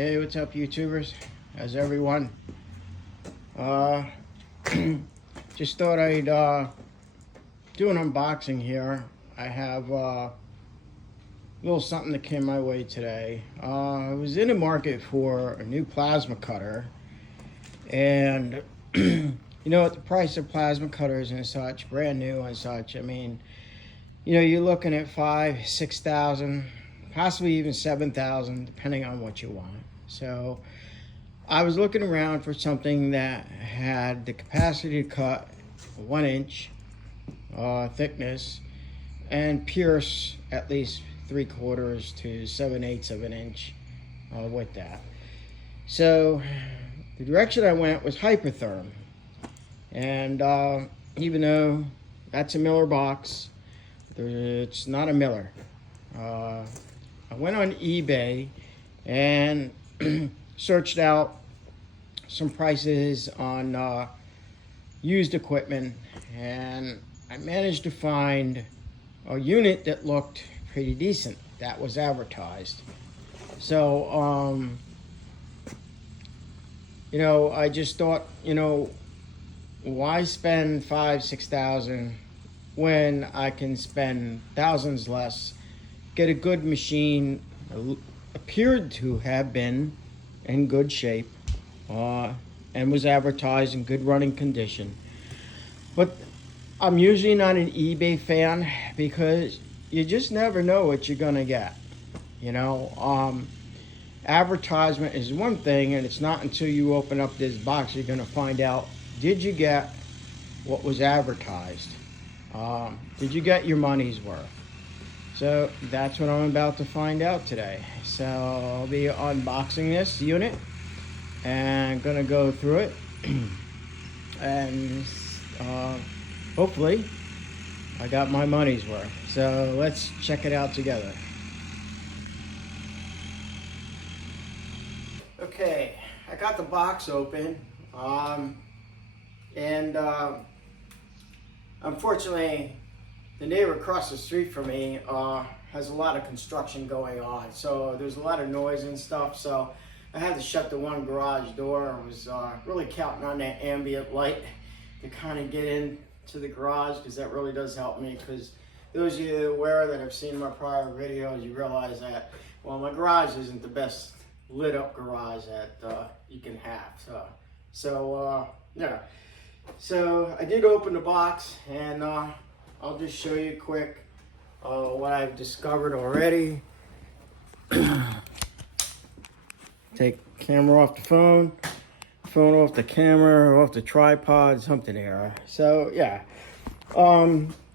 Hey, what's up, YouTubers? How's everyone? Just thought I'd do an unboxing here. I have a little something that came my way today. I was in the market for a new plasma cutter, and you know, at the price of plasma cutters and such, brand new and such, I mean, you know, you're looking at 5,000, 6,000, possibly even 7,000, depending on what you want. So I was looking around for something that had the capacity to cut 1 inch thickness and pierce at least 3/4 to 7/8 of an inch with that. So the direction I went was Hypertherm, and even though that's a Miller box, it's not a Miller. I went on eBay and searched out some prices on used equipment, and I managed to find a unit that looked pretty decent that was advertised. So you know, I just thought, you know, why spend 5,000-6,000 when I can spend thousands less, get a good machine, appeared to have been in good shape, and was advertised in good running condition. But I'm usually not an eBay fan because you just never know what you're gonna get. You know, advertisement is one thing, and it's not until you open up this box you're gonna find out, did you get what was advertised? Did you get your money's worth? So that's what I'm about to find out today. So I'll be unboxing this unit and gonna go through it and hopefully I got my money's worth. So let's check it out together. Okay, I got the box open, and unfortunately the neighbor across the street from me has a lot of construction going on, so there's a lot of noise and stuff, so I had to shut the one garage door. I was really counting on that ambient light to kind of get into the garage, because that really does help me. Because those of you aware that have seen my prior videos, you realize that, well, my garage isn't the best lit up garage that you can have. So yeah. So I did open the box, and I'll just show you quick what I've discovered already. Take camera off the phone off the camera, off the tripod, something there. So yeah,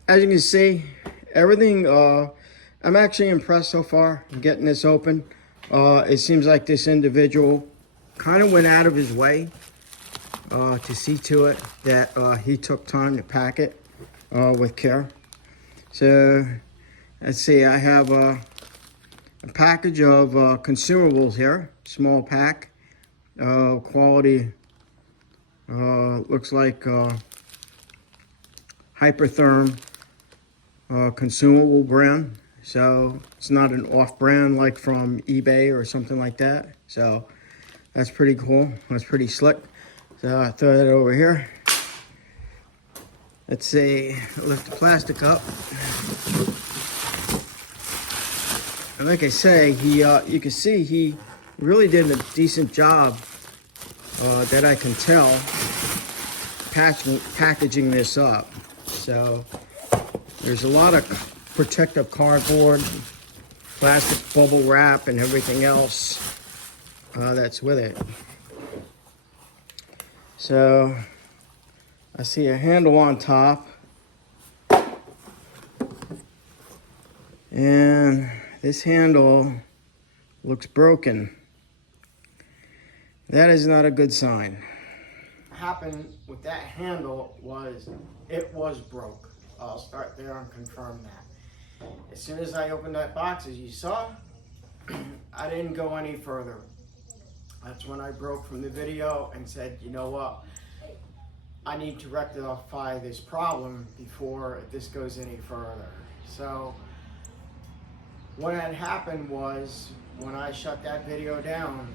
as you can see, everything, I'm actually impressed so far in getting this open. It seems like this individual kind of went out of his way to see to it that he took time to pack it with care. So let's see, I have a package of consumables here, small pack, quality, looks like Hypertherm consumable brand. So it's not an off brand like from eBay or something like that. So that's pretty cool, that's pretty slick. So I throw that over here. Let's see, lift the plastic up. And like I say, you can see he really did a decent job, that I can tell, packaging this up. So there's a lot of protective cardboard, plastic bubble wrap, and everything else that's with it. So I see a handle on top, and this handle looks broken. That is not a good sign. What happened with that handle was it was broke. I'll start there and confirm that. As soon as I opened that box, as you saw, I didn't go any further. That's when I broke from the video and said, you know what, I need to rectify this problem before this goes any further. So what had happened was, when I shut that video down,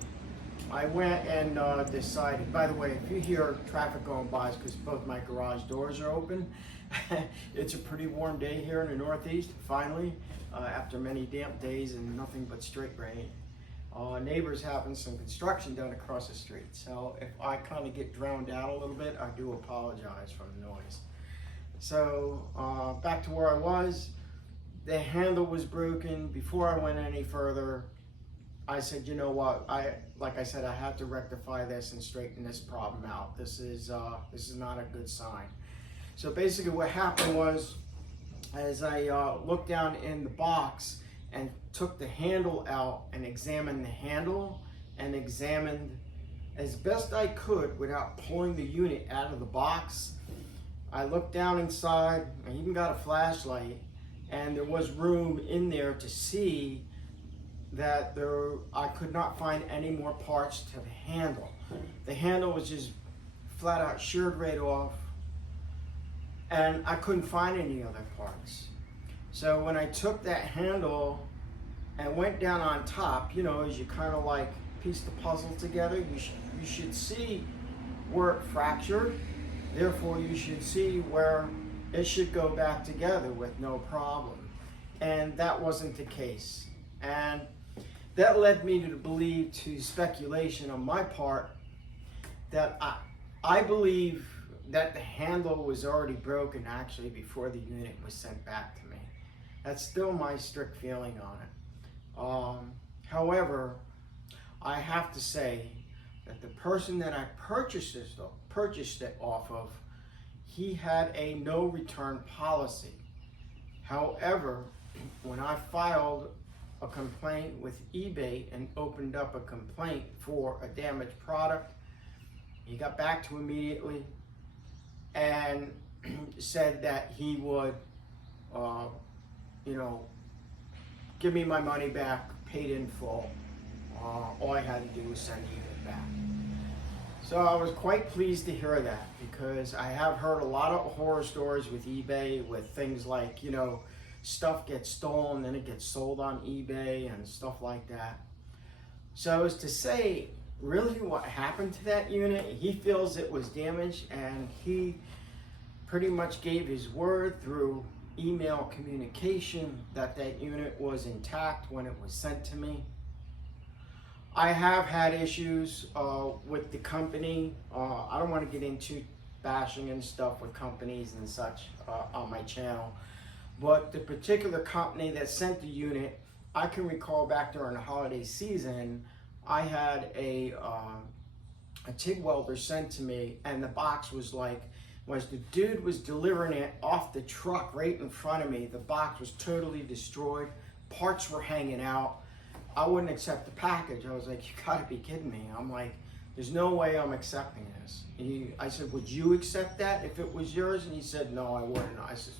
I went and decided, by the way, if you hear traffic going by, it's because both my garage doors are open. It's a pretty warm day here in the Northeast, finally, after many damp days and nothing but straight rain. Neighbors having some construction done across the street, so if I kind of get drowned out a little bit, I do apologize for the noise. So back to where I was, the handle was broken. Before I went any further, I said, you know what, like I said, I have to rectify this and straighten this problem out. This is not a good sign. So basically what happened was, as I looked down in the box and took the handle out and examined the handle and examined as best I could without pulling the unit out of the box, I looked down inside, I even got a flashlight, and there was room in there to see that I could not find any more parts to the handle. The handle was just flat out sheared right off, and I couldn't find any other parts. So when I took that handle and went down on top, you know, as you kind of like piece the puzzle together, you should see where it fractured. Therefore, you should see where it should go back together with no problem. And that wasn't the case. And that led me to believe, to speculation on my part, that I believe that the handle was already broken actually before the unit was sent back to me. That's still my strict feeling on it. However, I have to say that the person that I purchased it off of, he had a no return policy. However, when I filed a complaint with eBay and opened up a complaint for a damaged product, he got back to immediately and said that he would, give me my money back, paid in full. All I had to do was send the unit back. So I was quite pleased to hear that, because I have heard a lot of horror stories with eBay, with things like, you know, stuff gets stolen, then it gets sold on eBay and stuff like that. So as to say, really what happened to that unit, he feels it was damaged, and he pretty much gave his word through email communication that that unit was intact when it was sent to me. I have had issues with the company. I don't want to get into bashing and stuff with companies and such on my channel, but the particular company that sent the unit, I can recall back during the holiday season, I had a TIG welder sent to me, and the box was like, as the dude was delivering it off the truck right in front of me, the box was totally destroyed, parts were hanging out. I wouldn't accept the package. I was like, you gotta be kidding me. I'm like, there's no way I'm accepting this. I said, would you accept that if it was yours? And he said, no, I wouldn't. I said,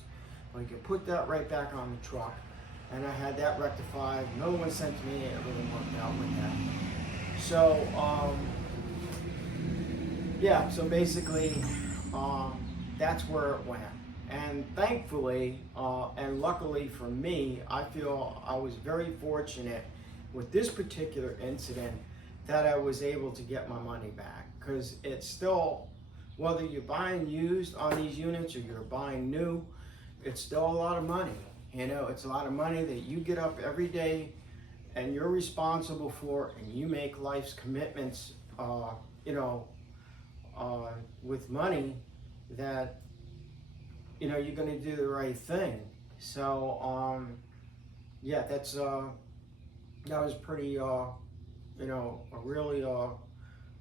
well, you can put that right back on the truck. And I had that rectified. Another one sent to me, and everything worked out with that. So, yeah, so basically, that's where it went. And thankfully, and luckily for me, I feel I was very fortunate with this particular incident that I was able to get my money back. Because it's still, whether you're buying used on these units or you're buying new, it's still a lot of money. You know, it's a lot of money that you get up every day and you're responsible for, and you make life's commitments, with money that, you know, you're gonna do the right thing. So, yeah, that was pretty, a really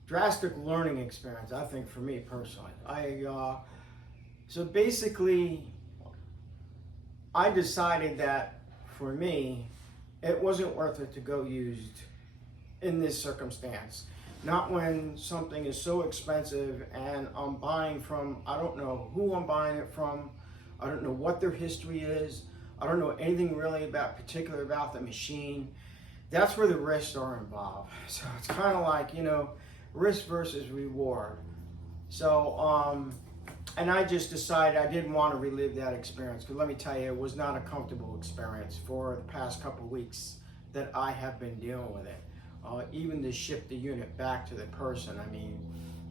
drastic learning experience, I think, for me personally. So basically, I decided that for me, it wasn't worth it to go used in this circumstance. Not when something is so expensive and I'm buying from, I don't know who I'm buying it from, I don't know what their history is, I don't know anything really particular about the machine. That's where the risks are involved. So it's kind of like, you know, risk versus reward. So, and I just decided I didn't want to relive that experience, because let me tell you, it was not a comfortable experience for the past couple of weeks that I have been dealing with it. even to ship the unit back to the person. I mean,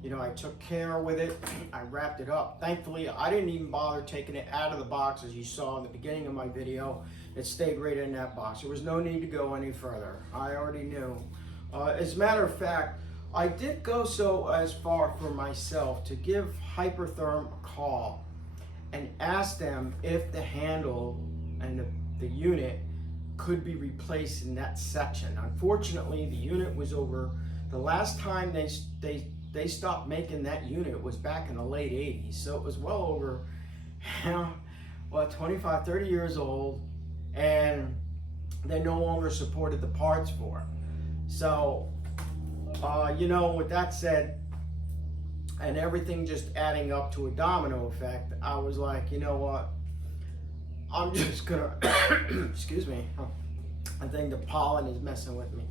you know, I took care with it. I wrapped it up. Thankfully, I didn't even bother taking it out of the box, as you saw in the beginning of my video. It stayed right in that box. There was no need to go any further. I already knew. As a matter of fact, I did go so as far for myself to give Hypertherm a call and ask them if the handle and the unit could be replaced in that section. Unfortunately, the unit was over. The last time they stopped making that unit was back in the late 80s, so it was well over, well, 25, 30 years old, and they no longer supported the parts for it. So, you know, with that said, and everything just adding up to a domino effect, I was like, you know what, I'm just gonna, excuse me, I think the pollen is messing with me.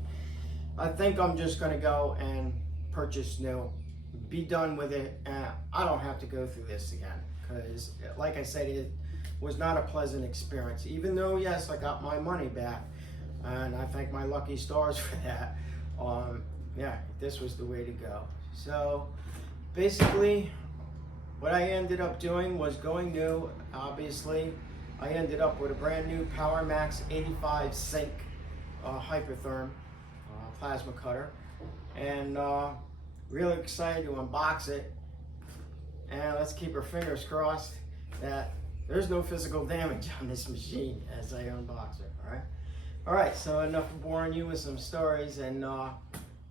I think I'm just gonna go and purchase new, be done with it, and I don't have to go through this again, because like I said, it was not a pleasant experience. Even though, yes, I got my money back, and I thank my lucky stars for that. Yeah, this was the way to go. So basically, what I ended up doing was going new. Obviously, I ended up with a brand new PowerMax 85 Sync Hypertherm plasma cutter, and really excited to unbox it. And let's keep our fingers crossed that there's no physical damage on this machine as I unbox it. All right, so enough of boring you with some stories and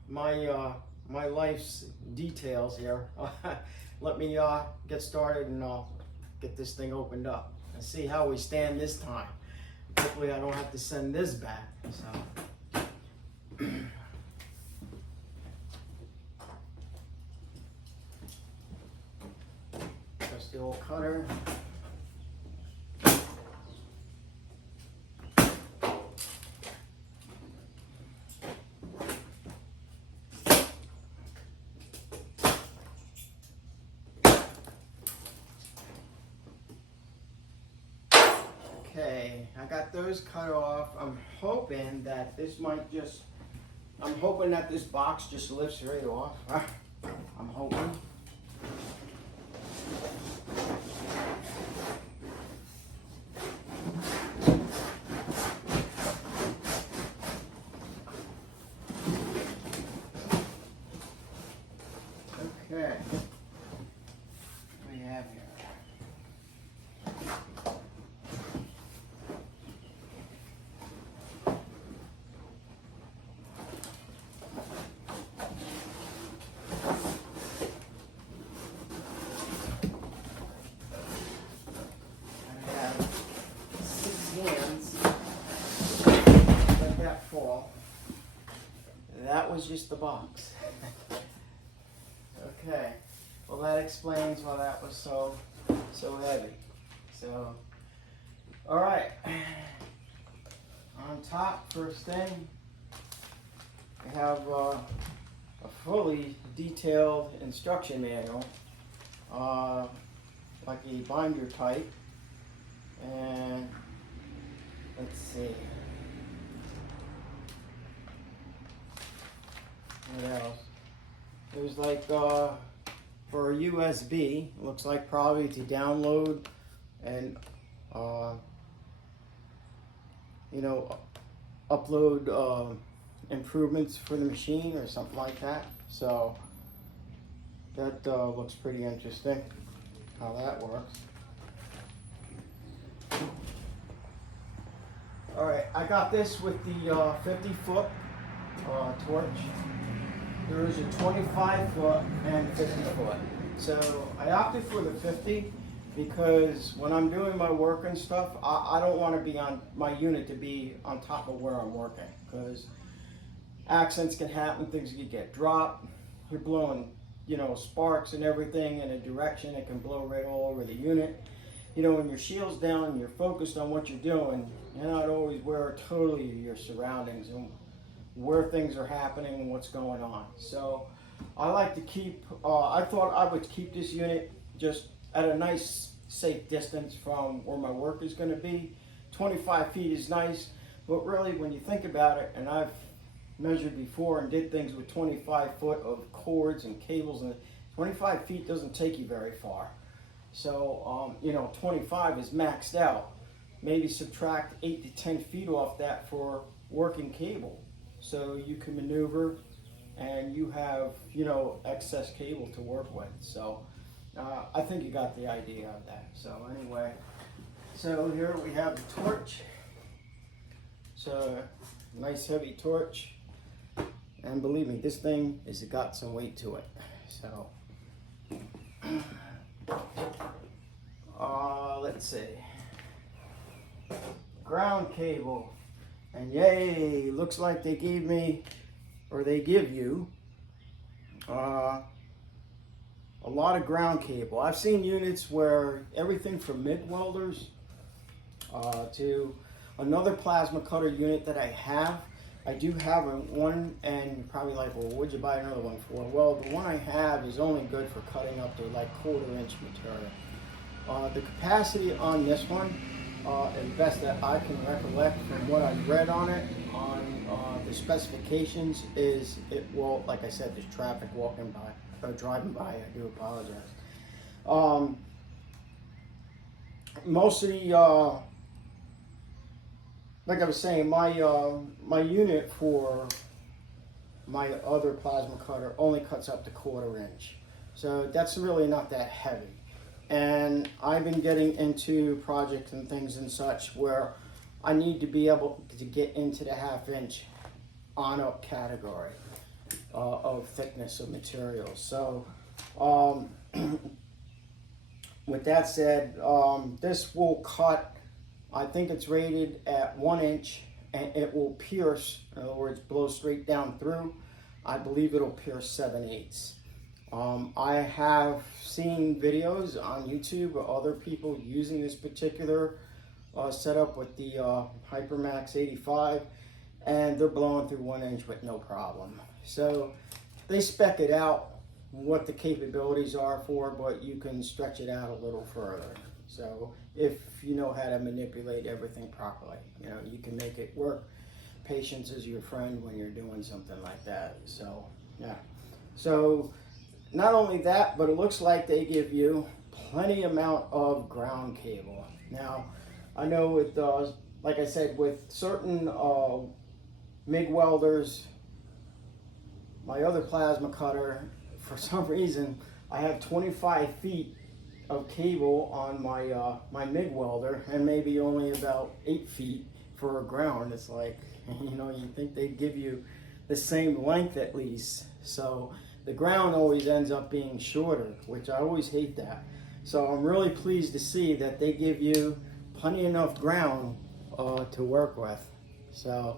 my life's details here. Let me get started, and I'll get this thing opened up and see how we stand this time. Hopefully I don't have to send this back. So just the old cutter. Okay, I got those cut off. I'm hoping that this might just, I'm hoping that this box just lifts right off. I'm hoping. Okay, what do we have here? That was just the box. Okay, well that explains why that was so heavy. So, all right, on top, first thing, we have a fully detailed instruction manual, like a binder type, and let's see. What else? It was like for a USB, looks like probably to download and you know, upload improvements for the machine or something like that. So that looks pretty interesting how that works. All right, I got this with the 50-foot torch. There is a 25-foot and 50-foot. So I opted for the 50 because when I'm doing my work and stuff, I don't want to be on my unit to be on top of where I'm working, because accidents can happen, things can get dropped. You're blowing, you know, sparks and everything in a direction, it can blow right all over the unit. You know, when your shield's down and you're focused on what you're doing, you're not always aware totally of your surroundings and where things are happening and what's going on. So I like to keep, I thought I would keep this unit just at a nice safe distance from where my work is going to be. 25 feet is nice, but really when you think about it, and I've measured before and did things with 25 foot of cords and cables, and 25 feet doesn't take you very far. So, you know, 25 is maxed out. Maybe subtract 8 to 10 feet off that for working cable. So you can maneuver and you have, you know, excess cable to work with. So I think you got the idea of that. So anyway, so here we have the torch. So nice heavy torch. And believe me, this thing has got some weight to it. So let's see. Ground cable. And yay, looks like they gave me, or they give you, a lot of ground cable. I've seen units where everything from MIG welders to another plasma cutter unit that I have. I do have one, and you're probably like, well, what'd you buy another one for? Well, the one I have is only good for cutting up to like 1/4 inch material. The capacity on this one, as best that I can recollect from what I've read on it, on the specifications, is it will, like I said, there's traffic walking by, or driving by, I do apologize. Most of the, like I was saying, my unit for my other plasma cutter only cuts up to 1/4 inch. So that's really not that heavy. And I've been getting into projects and things and such where I need to be able to get into the 1/2 inch on up category of thickness of materials. So with that said, this will cut, I think it's rated at 1 inch, and it will pierce, in other words, blow straight down through. I believe it'll pierce 7/8. I have seen videos on YouTube of other people using this particular setup with the Hypermax 85, and they're blowing through 1 inch with no problem. So they spec it out what the capabilities are for, but you can stretch it out a little further. So if you know how to manipulate everything properly, you know, you can make it work. Patience is your friend when you're doing something like that. So yeah. So not only that, but it looks like they give you plenty amount of ground cable. Now, I know with, like I said, with certain MIG welders, my other plasma cutter, for some reason, I have 25 feet of cable on my my MIG welder, and maybe only about 8 feet for a ground. It's like, you know, you think they'd give you the same length at least. So the ground always ends up being shorter, which I always hate that. So I'm really pleased to see that they give you plenty enough ground to work with. So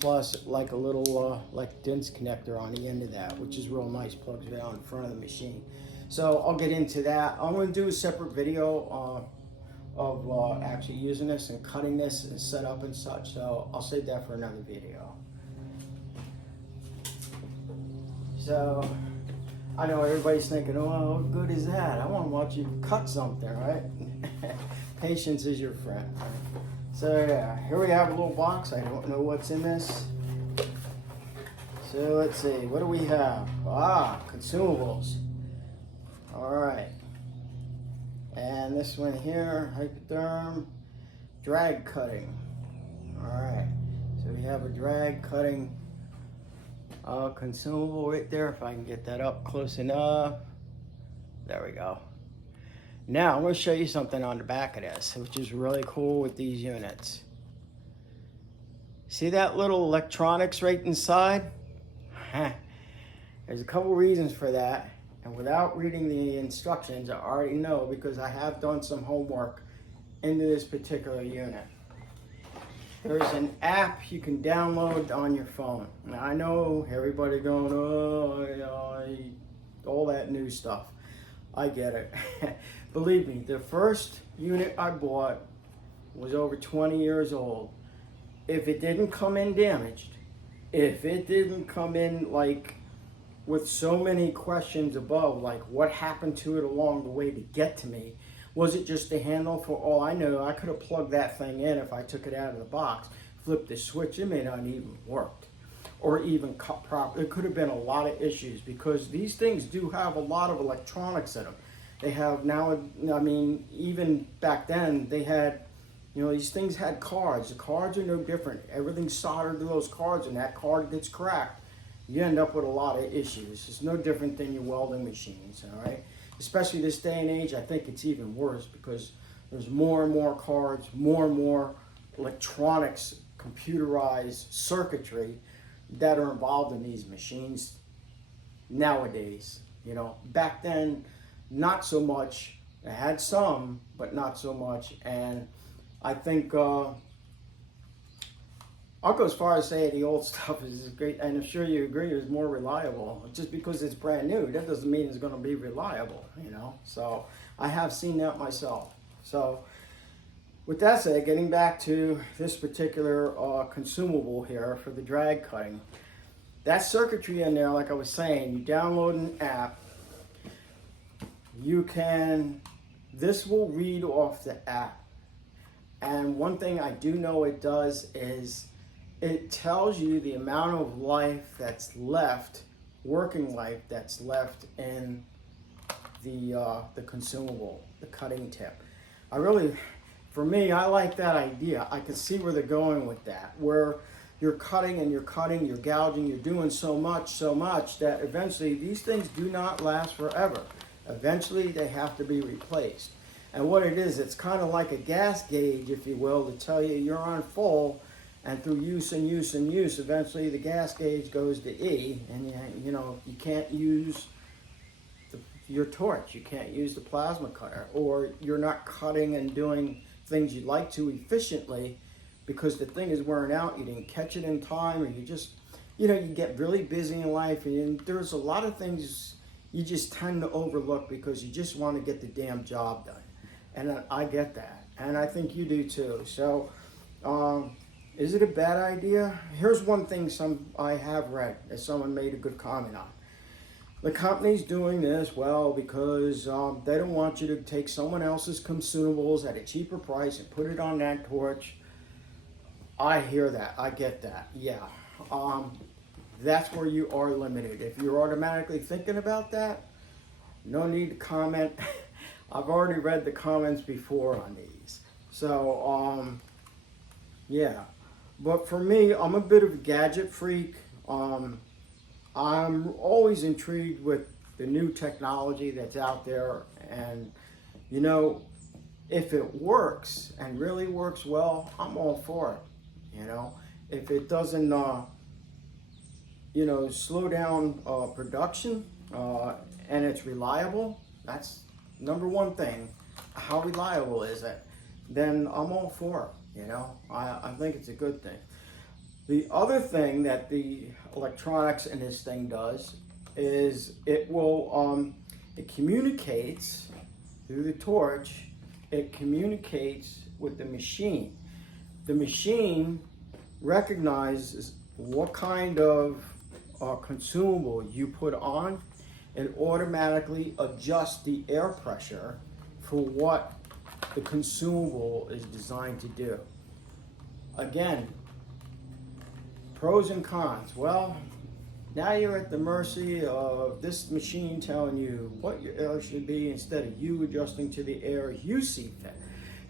plus like a little like DINS connector on the end of that, which is real nice, plugs it out in front of the machine. So I'll get into that. I'm going to do a separate video of actually using this and cutting this and setup and such. So I'll save that for another video. So I know everybody's thinking, oh, what good is that? I want to watch you cut something, right? Patience is your friend. So yeah, here we have a little box. I don't know what's in this. So let's see, what do we have? Ah, consumables. All right. And this one here, Hypertherm drag cutting. All right. So we have a drag cutting consumable right there, if I can get that up close enough. There we go. Now I'm going to show you something on the back of this, which is really cool with these units. See that little electronics right inside? There's a couple reasons for that, and without reading the instructions, I already know because I have done some homework into this particular unit. There's an app you can download on your phone. Now I know everybody going, oh, you know, all that new stuff. I get it. Believe me, the first unit I bought was over 20 years old. If it didn't come in damaged, if it didn't come in like with so many questions above, like what happened to it along the way to get to me, was it just a handle? For all I know, I could have plugged that thing in if I took it out of the box, flipped the switch, it may not even worked. or even cut properly. It could have been a lot of issues because these things do have a lot of electronics in them. They have now, I mean, even back then they had, you know, these things had cards. The cards are no different. Everything's soldered to those cards, and that card gets cracked. You end up with a lot of issues. It's no different than your welding machines, all right? Especially this day and age, I think it's even worse because there's more and more cards, more and more electronics, computerized circuitry that are involved in these machines nowadays. You know, back then, not so much. It had some, but not so much. And I think I'll go as far as say the old stuff is great, and I'm sure you agree, is more reliable. Just because it's brand new, that doesn't mean it's going to be reliable, you know. So I have seen that myself. So with that said, getting back to this particular consumable here for the drag cutting, that circuitry in there, like I was saying, you download an app, you can, this will read off the app. And one thing I do know it does is it tells you the amount of life that's left, working life that's left in the consumable, the cutting tip. For me, I like that idea. I can see where they're going with that, where you're cutting and you're cutting, you're gouging, you're doing so much that eventually these things do not last forever. Eventually they have to be replaced. And what it is, it's kind of like a gas gauge, if you will, to tell you you're on full, and through use and use and use, eventually the gas gauge goes to E, and you know, you can't use your torch, you can't use the plasma cutter, or you're not cutting and doing things you'd like to efficiently because the thing is wearing out, you didn't catch it in time, or you just, you know, you get really busy in life, and there's a lot of things you just tend to overlook because you just want to get the damn job done. And I get that, and I think you do too. So is it a bad idea? Here's one thing I have read that someone made a good comment on. The company's doing this, well, because they don't want you to take someone else's consumables at a cheaper price and put it on that torch. I hear that. I get that. Yeah. That's where you are limited. If you're automatically thinking about that, no need to comment. I've already read the comments before on these. So, yeah. But for me, I'm a bit of a gadget freak. I'm always intrigued with the new technology that's out there, and you know, if it works and really works well, I'm all for it. You know, if it doesn't, you know, slow down production and it's reliable, that's number one thing. How reliable is it? Then I'm all for it. You know, I think it's a good thing. The other thing that the electronics in this thing does is it will, it communicates through the torch, it communicates with the machine. The machine recognizes what kind of consumable you put on, and automatically adjusts the air pressure for what the consumable is designed to do. Again, pros and cons. Well, now you're at the mercy of this machine telling you what your air should be instead of you adjusting to the air you see fit.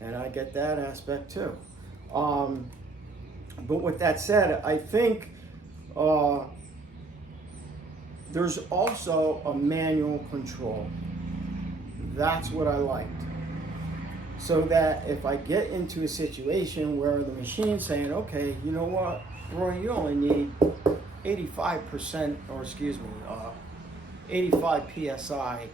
And I get that aspect too. But with that said, I think there's also a manual control. That's what I liked. So that if I get into a situation where the machine's saying, okay, you know what, Roy, you only need 85%, or excuse me, 85 PSI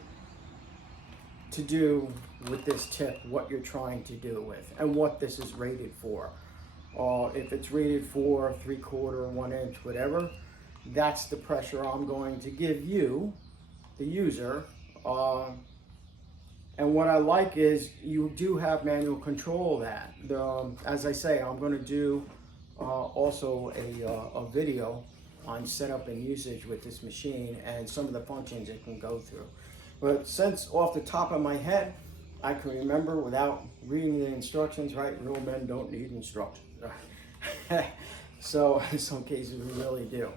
to do with this tip what you're trying to do with and what this is rated for. If it's rated for 3/4, 1 inch, whatever, that's the pressure I'm going to give you, the user. And what I like is you do have manual control of that. As I say, I'm going to do also a video on setup and usage with this machine and some of the functions it can go through. But since off the top of my head, I can remember without reading the instructions, right? Real men don't need instructions. So in some cases we really do.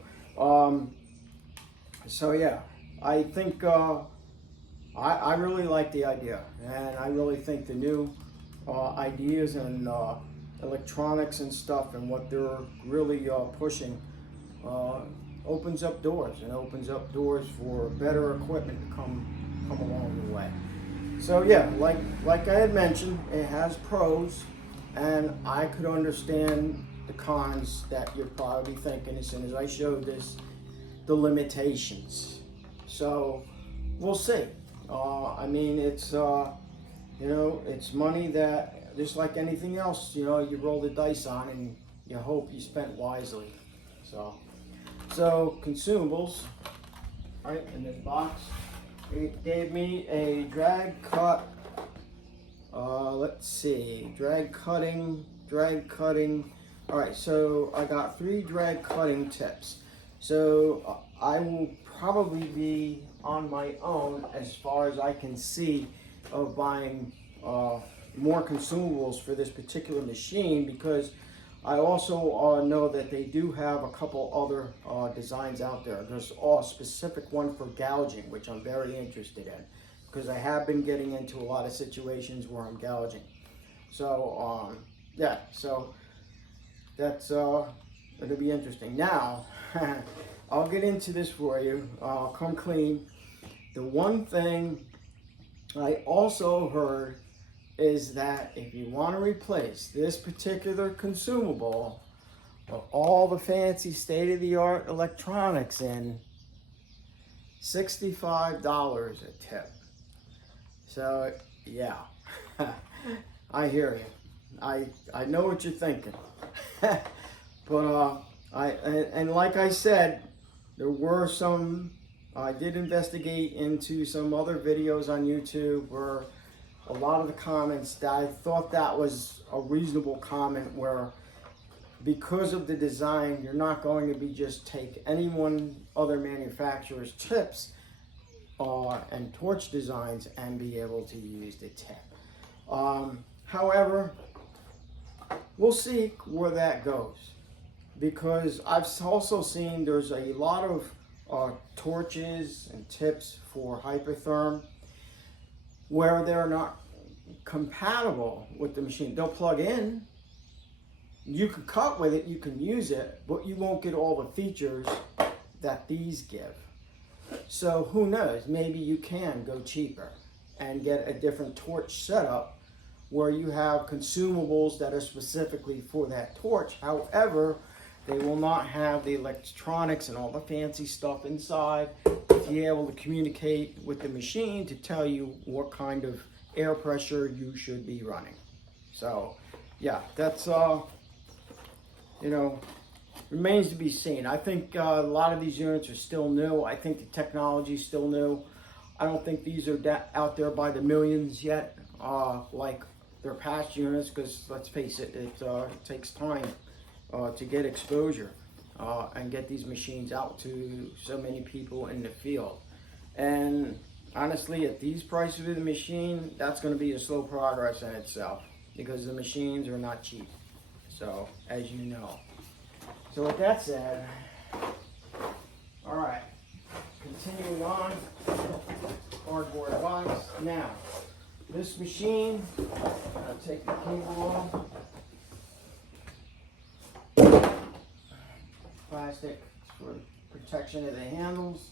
So yeah, I think I really like the idea, and I really think the new ideas and electronics and stuff and what they're really pushing opens up doors, and opens up doors for better equipment to come along the way. So yeah, like I had mentioned, it has pros, and I could understand the cons that you're probably thinking as soon as I showed this, the limitations. So we'll see. I mean, it's it's money that, just like anything else, you roll the dice on, and you hope you spent wisely. So consumables, right, in this box. It gave me a drag cut, let's see, drag cutting. All right, so I got 3 drag cutting tips. So I will probably be on my own, as far as I can see, of buying more consumables for this particular machine, because I also know that they do have a couple other designs out there. There's a specific one for gouging, which I'm very interested in, because I have been getting into a lot of situations where I'm gouging. So yeah, so that's it'll be interesting. Now I'll get into this for you. I'll come clean. The one thing I also heard is that if you want to replace this particular consumable with all the fancy state-of-the-art electronics in, $65 a tip. So yeah, I hear you. I know what you're thinking. But and like I said, there were some, I did investigate into some other videos on YouTube where a lot of the comments, that I thought that was a reasonable comment, where because of the design, you're not going to be just take any one other manufacturer's tips and torch designs and be able to use the tip. However, we'll see where that goes, because I've also seen there's a lot of torches and tips for Hypertherm where they're not compatible with the machine. They'll plug in, you can cut with it, you can use it, but you won't get all the features that these give. So who knows, maybe you can go cheaper and get a different torch setup where you have consumables that are specifically for that torch. However, they will not have the electronics and all the fancy stuff inside to be able to communicate with the machine to tell you what kind of air pressure you should be running. So yeah, that's remains to be seen. I think a lot of these units are still new. I think the technology is still new. I don't think these are out there by the millions yet, like their past units, because let's face it, it takes time to get exposure and get these machines out to so many people in the field. And honestly, at these prices of the machine, that's going to be a slow progress in itself, because the machines are not cheap, so as you know. So with that said, all right, continuing on, cardboard box. Now, this machine, I'll take the cable off. Plastic for protection of the handles.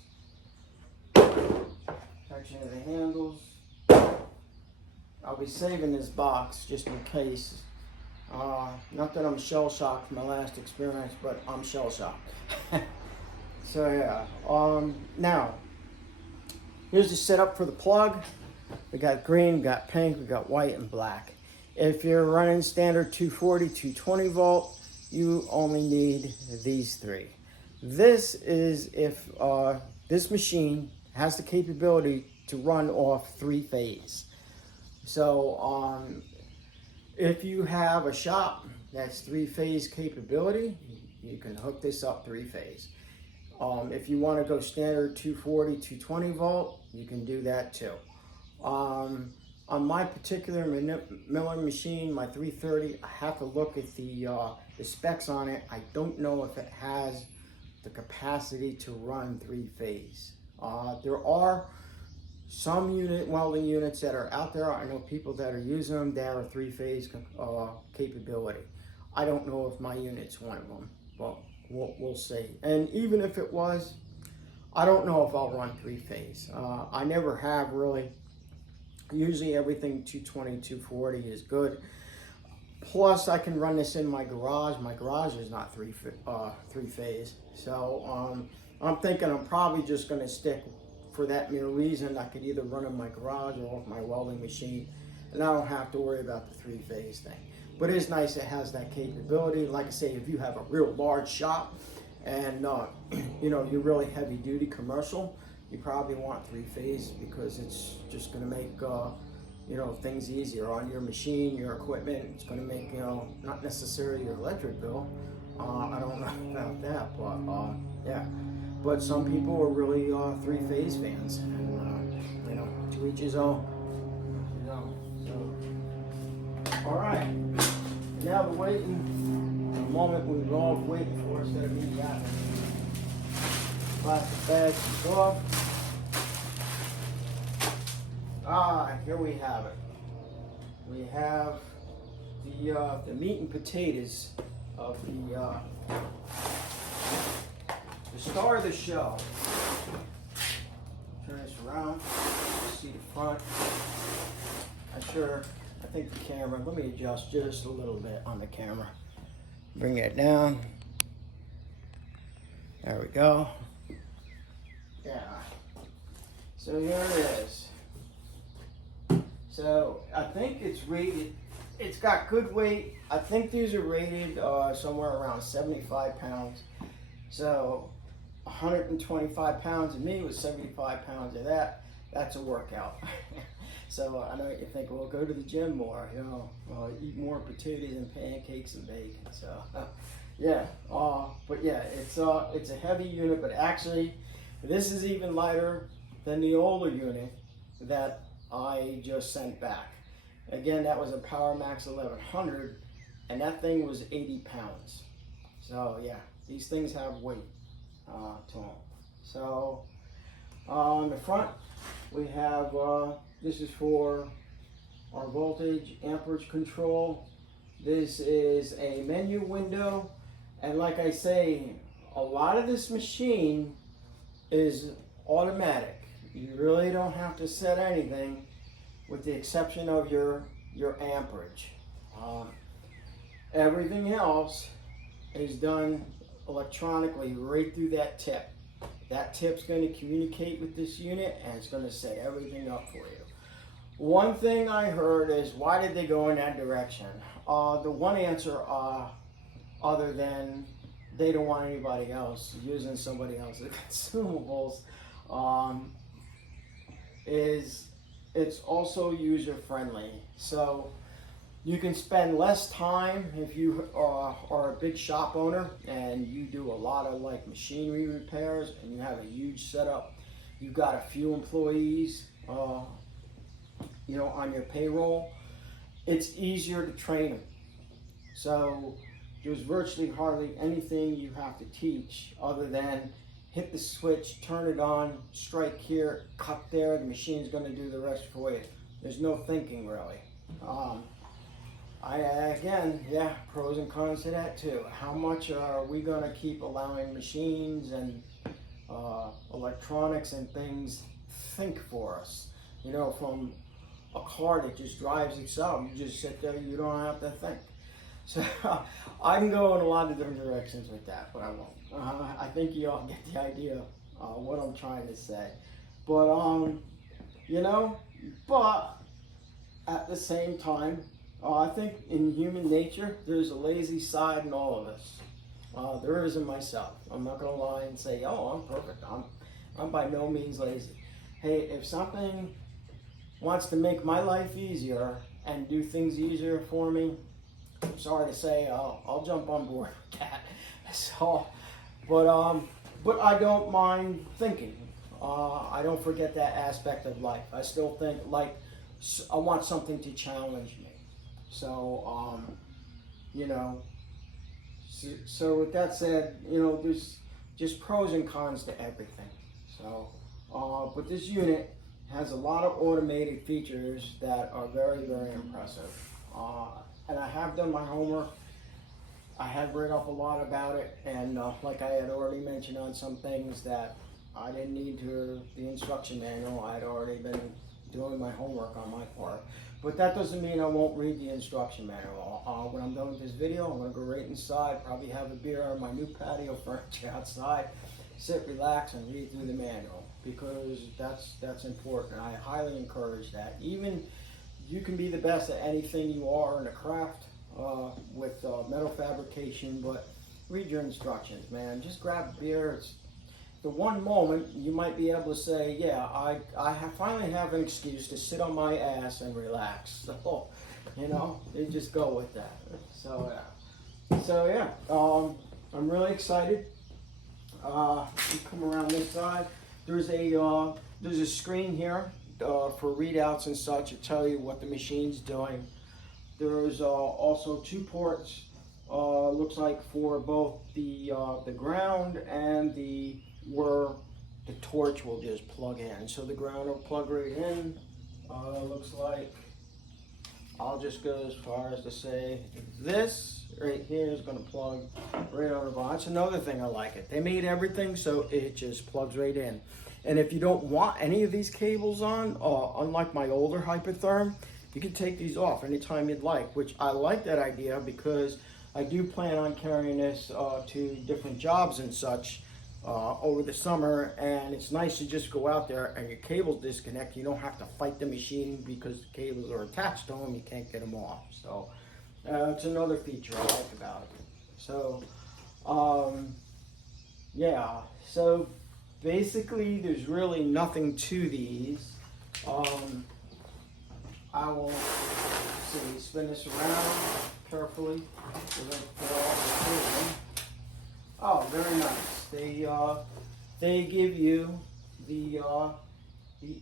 Protection of the handles. I'll be saving this box just in case. Not that I'm shell shocked from my last experience, but I'm shell shocked. So yeah. Now, here's the setup for the plug. We got green, we got pink, we got white, and black. If you're running standard 240, 220 volt, you only need these 3. This is if this machine has the capability to run off 3-phase. So if you have a shop that's 3-phase capability, you can hook this up 3-phase. If you want to go standard 240, 220 volt, you can do that too. On my particular milling machine, my 330, I have to look at the specs on it. I don't know if it has the capacity to run three-phase. There are some welding units that are out there. I know people that are using them that are three-phase capability. I don't know if my unit's one of them, but we'll see. And even if it was, I don't know if I'll run three-phase. I never have really. Usually everything 220, 240 is good. Plus, I can run this in my garage. My garage is not three-phase. So I'm thinking I'm probably just going to stick, for that mere reason, I could either run in my garage or with my welding machine, and I don't have to worry about the three-phase thing. But it is nice it has that capability. Like I say, if you have a real large shop and you know, you're really heavy-duty commercial, you probably want three-phase because it's just going to make you know, things easier on your machine, your equipment. It's going to make, you know, not necessarily your electric bill. I don't know about that, but yeah. But some people are really three-phase fans, and you know, to each his own. You know, so all right. Now the moment we've all been waiting for is going to be the plastic bags is off. Here we have it. We have the meat and potatoes of the star of the show. Turn this around. See the front. I think the camera. Let me adjust just a little bit on the camera. Bring it down. There we go. Yeah. So here it is. So I think it's rated, it's got good weight. I think these are rated somewhere around 75 pounds. So 125 pounds of me with 75 pounds of that, that's a workout. So I know you think, well, go to the gym more, you know, eat more potatoes and pancakes and bacon. So yeah, but yeah, it's a heavy unit, but actually this is even lighter than the older unit that I just sent back. Again, that was a Power Max 1100, and that thing was 80 pounds. So yeah, these things have weight to them. So on the front, we have, this is for our voltage amperage control. This is a menu window, and like I say, a lot of this machine is automatic. You really don't have to set anything with the exception of your amperage. Everything else is done electronically right through that tip. That tip's going to communicate with this unit and it's going to set everything up for you. One thing I heard is, why did they go in that direction? The one answer, other than they don't want anybody else using somebody else's consumables, is it's also user friendly. So you can spend less time if you are a big shop owner and you do a lot of like machinery repairs and you have a huge setup. You've got a few employees, you know, on your payroll. It's easier to train them. So there's virtually hardly anything you have to teach other than hit the switch, turn it on, strike here, cut there, the machine's going to do the rest for you. There's no thinking really. Again, yeah, pros and cons to that too. How much are we going to keep allowing machines and electronics and things think for us? You know, from a car that just drives itself, you just sit there, you don't have to think. So I can go in a lot of different directions with that, but I won't. I think you all get the idea what I'm trying to say. But you know, but at the same time, I think in human nature, there's a lazy side in all of us. There is in myself. I'm not gonna lie and say, oh, I'm perfect. I'm by no means lazy. Hey, if something wants to make my life easier and do things easier for me, I'm sorry to say, I'll jump on board with that. So, but I don't mind thinking. I don't forget that aspect of life. I still think, like I want something to challenge me. So, you know, so with that said, you know, there's just pros and cons to everything. So, but this unit has a lot of automated features that are very, very impressive. And I have done my homework. I have read up a lot about it, and like I had already mentioned on some things that I didn't need the instruction manual. I had already been doing my homework on my part. But that doesn't mean I won't read the instruction manual. When I'm done with this video, I'm going to go right inside, probably have a beer on my new patio furniture outside, sit, relax, and read through the manual, because that's important. I highly encourage that. Even you can be the best at anything you are in a craft with metal fabrication, but read your instructions, man. Just grab a beer. It's the one moment you might be able to say, yeah, finally have an excuse to sit on my ass and relax. So, you know, you just go with that. So yeah, I'm really excited. You come around this side. There's a screen here for readouts and such to tell you what the machine's doing. There's also 2 ports. Looks like for both the ground and where the torch will just plug in. So the ground will plug right in. Looks like I'll just go as far as to say this right here is going to plug right on the bottom. That's another thing I like it. They made everything so it just plugs right in. And if you don't want any of these cables on, unlike my older Hypertherm, you can take these off anytime you'd like, which I like that idea because I do plan on carrying this to different jobs and such over the summer, and it's nice to just go out there and your cables disconnect. You don't have to fight the machine because the cables are attached to them. You can't get them off. So it's another feature I like about it. So yeah, so basically there's really nothing to these. I will spin this around carefully. Oh, very nice. They give you the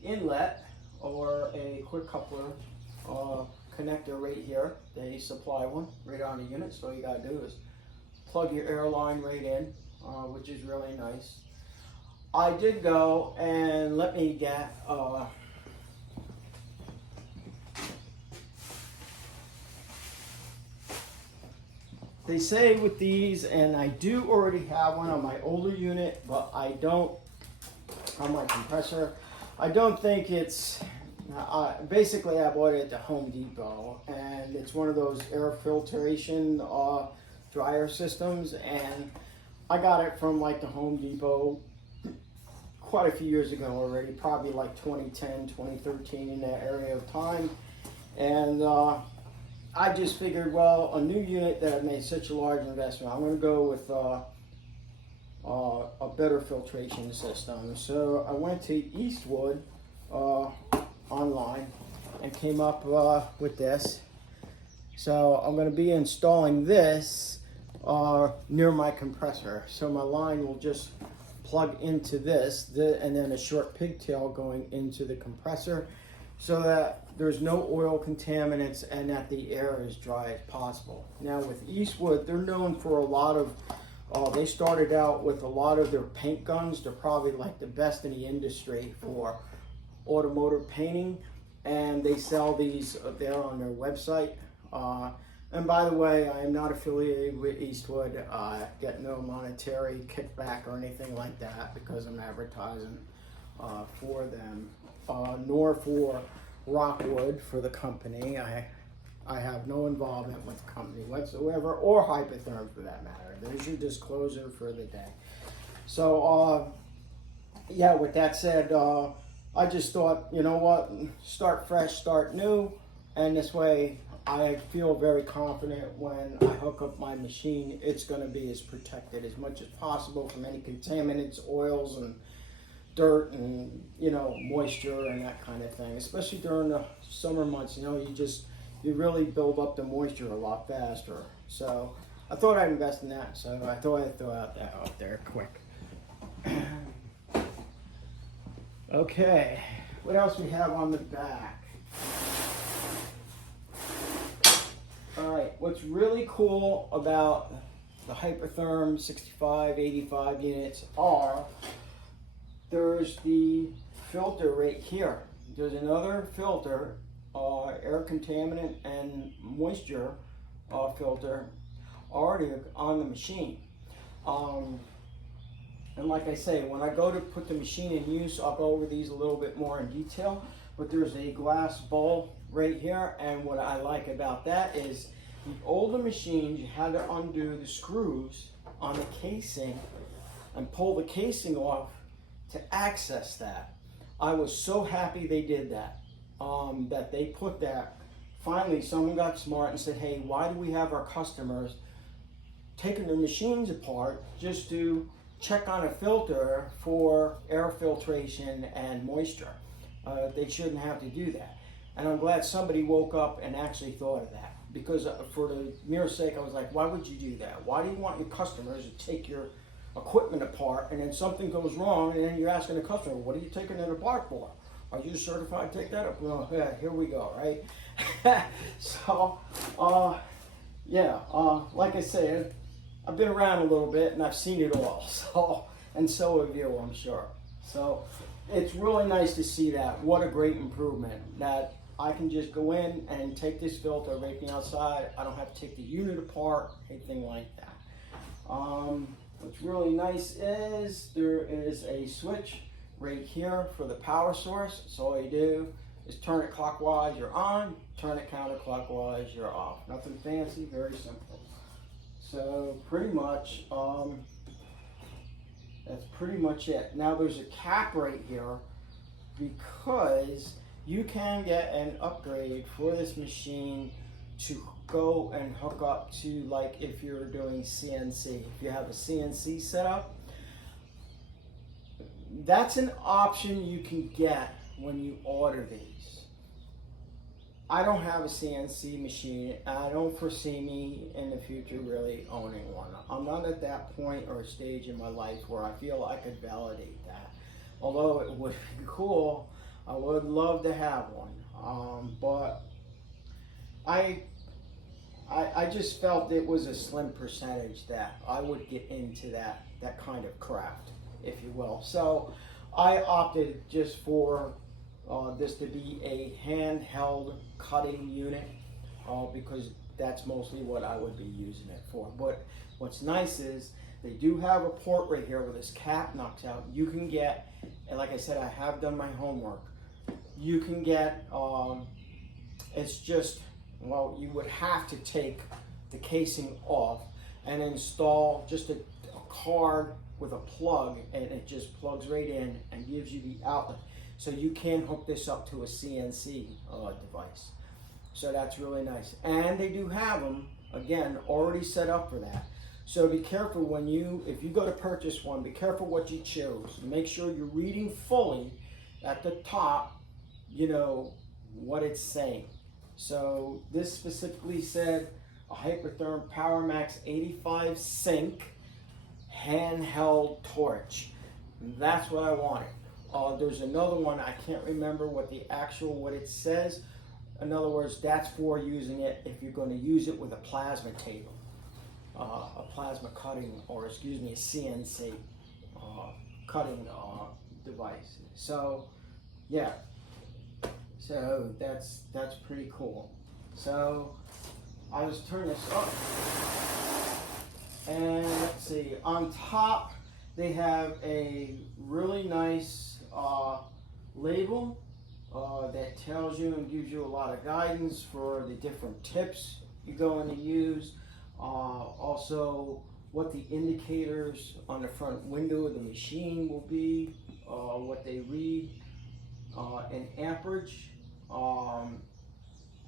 inlet or a quick coupler connector right here. They supply one right on the unit. So all you gotta do is plug your air line right in, which is really nice. I did go and let me get they say with these, and I do already have one on my older unit, but I don't on my compressor. I don't think it's, basically I bought it at the Home Depot, and it's one of those air filtration dryer systems, and I got it from like the Home Depot quite a few years ago already, probably like 2010, 2013, in that area of time. And I just figured, well, a new unit that I've made such a large investment, I'm going to go with a better filtration system. So I went to Eastwood online and came up with this. So I'm going to be installing this near my compressor. So my line will just plug into this, and then a short pigtail going into the compressor, so that there's no oil contaminants and that the air is dry as possible. Now with Eastwood, they're known for a lot of, they started out with a lot of their paint guns. They're probably like the best in the industry for automotive painting, and they sell these there on their website. And by the way, I am not affiliated with Eastwood. Get no monetary kickback or anything like that because I'm advertising for them. Nor for Rockwood, for the company. I have no involvement with the company whatsoever, or Hypertherm for that matter. There's your disclosure for the day. So yeah, with that said, I just thought, you know what, start fresh, start new, and this way I feel very confident when I hook up my machine, it's going to be as protected as much as possible from any contaminants, oils, and dirt, and you know, moisture and that kind of thing. Especially during the summer months, you know, you really build up the moisture a lot faster. So I thought I'd invest in that. So I thought I'd throw that out there quick. Okay, what else we have on the back? what's really cool about the Hypertherm 65, 85 units are, there's the filter right here. There's another filter, air contaminant and moisture filter already on the machine. And like I say, when I go to put the machine in use, I'll go over these a little bit more in detail. But there's a glass bowl right here, and what I like about that is the older machines, you had to undo the screws on the casing and pull the casing off to access that. I was so happy they did that, that they put that. Finally, someone got smart and said, hey, why do we have our customers taking their machines apart just to check on a filter for air filtration and moisture? They shouldn't have to do that. And I'm glad somebody woke up and actually thought of that. Because for the mere sake, I was like, why would you do that? Why do you want your customers to take your equipment apart and then something goes wrong and then you're asking the customer, what are you taking it apart for? Are you certified to take that up? Well, yeah, here we go, right? So, like I said, I've been around a little bit and I've seen it all. So, and so have you, I'm sure. So, it's really nice to see that. What a great improvement that I can just go in and take this filter right from the outside. I don't have to take the unit apart, anything like that. What's really nice is there is a switch right here for the power source. So all you do is turn it clockwise, you're on, turn it counterclockwise, you're off. Nothing fancy, very simple. So pretty much, that's pretty much it. Now there's a cap right here because you can get an upgrade for this machine to go and hook up to, like if you're doing CNC. If you have a CNC setup, that's an option you can get when you order these. I don't have a CNC machine. I don't foresee me in the future really owning one. I'm not at that point or stage in my life where I feel I could validate that. Although it would be cool, I would love to have one. But I just felt it was a slim percentage that I would get into that kind of craft, if you will. So I opted just for this to be a handheld cutting unit because that's mostly what I would be using it for. But what's nice is they do have a port right here where this cap knocks out. You can get, and like I said, I have done my homework. You can get, it's just, well, you would have to take the casing off and install just a card with a plug, and it just plugs right in and gives you the outlet. So you can hook this up to a CNC device. So that's really nice. And they do have them, again, already set up for that. So be careful when if you go to purchase one, be careful what you choose. Make sure you're reading fully at the top, you know, what it's saying. So this specifically said a Hypertherm PowerMax 85 Sync handheld torch. That's what I wanted. There's another one, I can't remember what it says. In other words, that's for using it if you're going to use it with a plasma table, a plasma cutting, or excuse me, a CNC cutting device. So yeah, so that's pretty cool. So I just turn this up, and let's see, on top they have a really nice label that tells you and gives you a lot of guidance for the different tips you're going to use. Also, what the indicators on the front window of the machine will be, what they read, in amperage,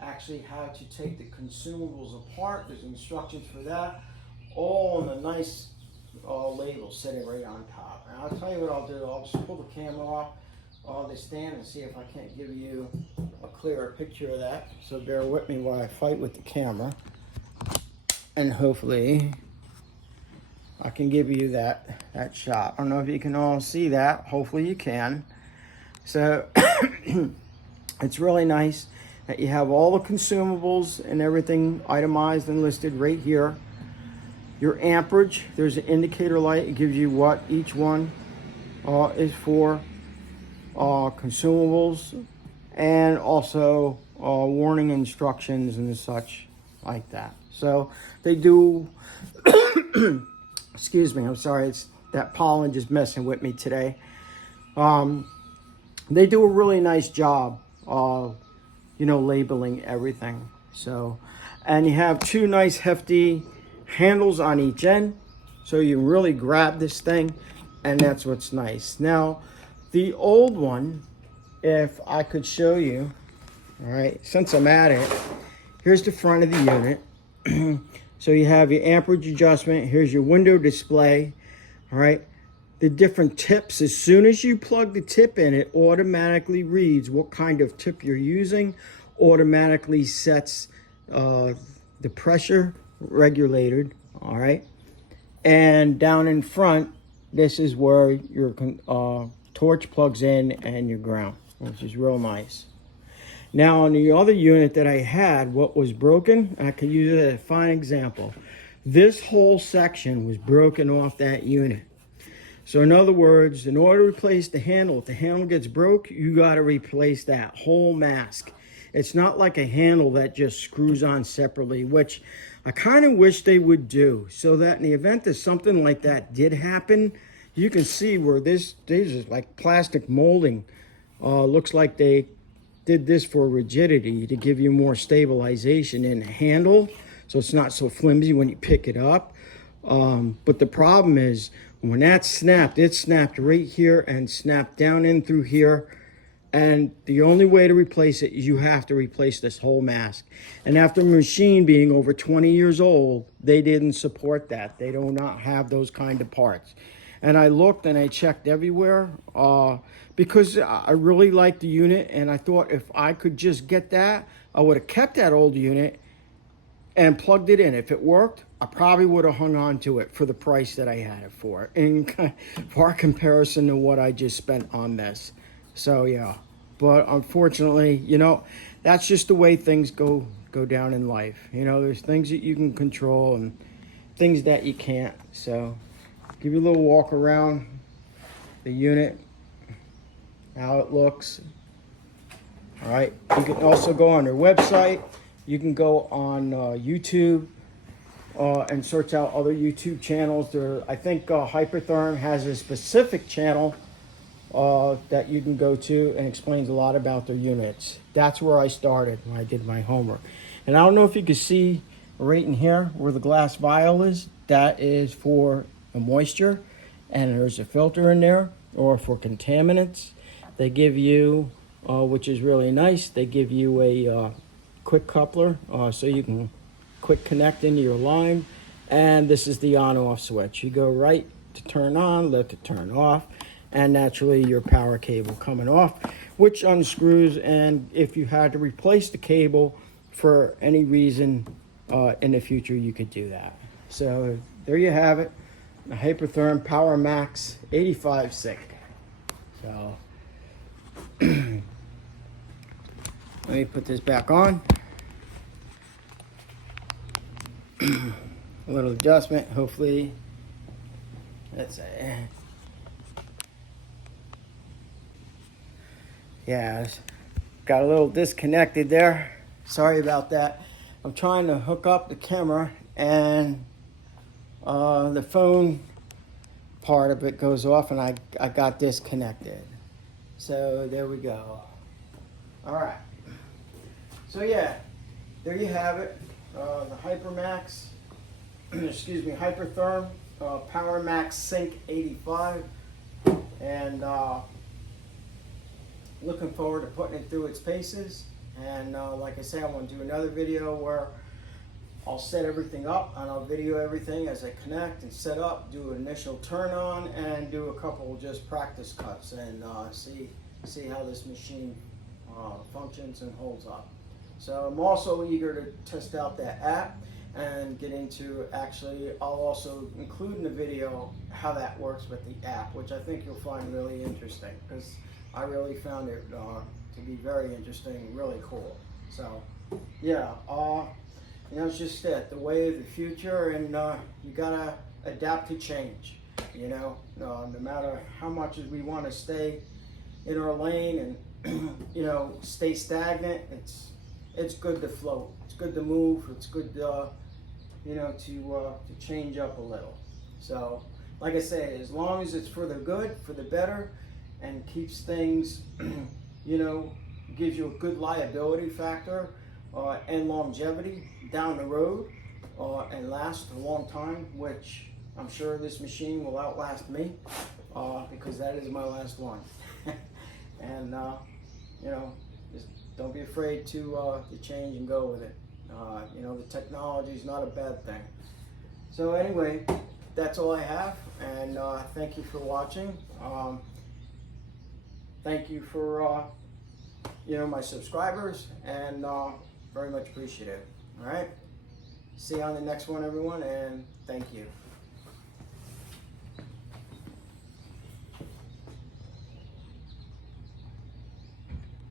actually how to take the consumables apart. There's instructions for that, all in a nice label sitting right on top. And I'll tell you what I'll do. I'll just pull the camera off the stand and see if I can't give you a clearer picture of that. So bear with me while I fight with the camera, and hopefully I can give you that shot. I don't know if you can all see that. Hopefully you can. So it's really nice. that you have all the consumables and everything itemized and listed right here. Your amperage, there's an indicator light. It gives you what each one is for, consumables, and also warning instructions and such like that. So they do, excuse me, I'm sorry, it's that pollen just messing with me today. They do a really nice job, labeling everything. So, and you have two nice hefty handles on each end, so you can really grab this thing, and that's what's nice. Now, the old one, if I could show you, all right, since I'm at it, here's the front of the unit. So you have your amperage adjustment, here's your window display, all right. The different tips, as soon as you plug the tip in, it automatically reads what kind of tip you're using, automatically sets the pressure regulated, all right. And down in front, this is where your torch plugs in and your ground, which is real nice. Now on the other unit that I had, what was broken, I could use it as a fine example. This whole section was broken off that unit. So in other words, in order to replace the handle, if the handle gets broke, you got to replace that whole mask. It's not like a handle that just screws on separately, which I kind of wish they would do, so that in the event that something like that did happen, you can see where this is like plastic molding. Looks like they did this for rigidity to give you more stabilization in the handle, so it's not so flimsy when you pick it up. But the problem is, when that snapped, it snapped right here and snapped down in through here. And the only way to replace it is you have to replace this whole mask. And after the machine being over 20 years old, they didn't support that. They do not have those kind of parts. And I looked and I checked everywhere because I really liked the unit. And I thought if I could just get that, I would have kept that old unit and plugged it in. If it worked, I probably would have hung on to it for the price that I had it for, in far comparison to what I just spent on this. So yeah, but unfortunately, that's just the way things go down in life. There's things that you can control and things that you can't. So give you a little walk around the unit, how it looks. All right, you can also go on their website. You can go on YouTube and search out other YouTube channels. I think Hypertherm has a specific channel that you can go to and explains a lot about their units. That's where I started when I did my homework. And I don't know if you can see right in here where the glass vial is. That is for the moisture, and there's a filter in there, or for contaminants. They give you, which is really nice, they give you a quick coupler so you can quick connect into your line. And this is the on-off switch. You go right to turn on, left to turn off, and naturally your power cable coming off, which unscrews. And if you had to replace the cable for any reason in the future, you could do that. So there you have it, the Hypertherm Power Max 85 SICK. So let me put this back on. A little adjustment, hopefully. That's it. Yeah, got a little disconnected there. Sorry about that. I'm trying to hook up the camera and the phone part of it goes off, and I got disconnected. So there we go. All right. So yeah, there you have it. The Hypermax, excuse me, Hypertherm Power Max Sync 85, and looking forward to putting it through its paces. And like I said, I want to do another video where I'll set everything up and I'll video everything as I connect and set up, do an initial turn on, and do a couple just practice cuts and see how this machine functions and holds up. So I'm also eager to test out that app and get into, actually I'll also include in the video how that works with the app, which I think you'll find really interesting, because I really found it to be very interesting, really cool. So, yeah, it's just that the way of the future, and you gotta adapt to change. No matter how much as we want to stay in our lane and stay stagnant, it's good to float. It's good to move. It's good to change up a little. So, like I say, as long as it's for the good, for the better, and keeps things, gives you a good liability factor and longevity down the road, and last a long time, which I'm sure this machine will outlast me, because that is my last one. And just don't be afraid to change and go with it. The technology is not a bad thing. So anyway, that's all I have, and thank you for watching. Thank you for my subscribers, and very much appreciative. All right, see you on the next one, everyone, and thank you.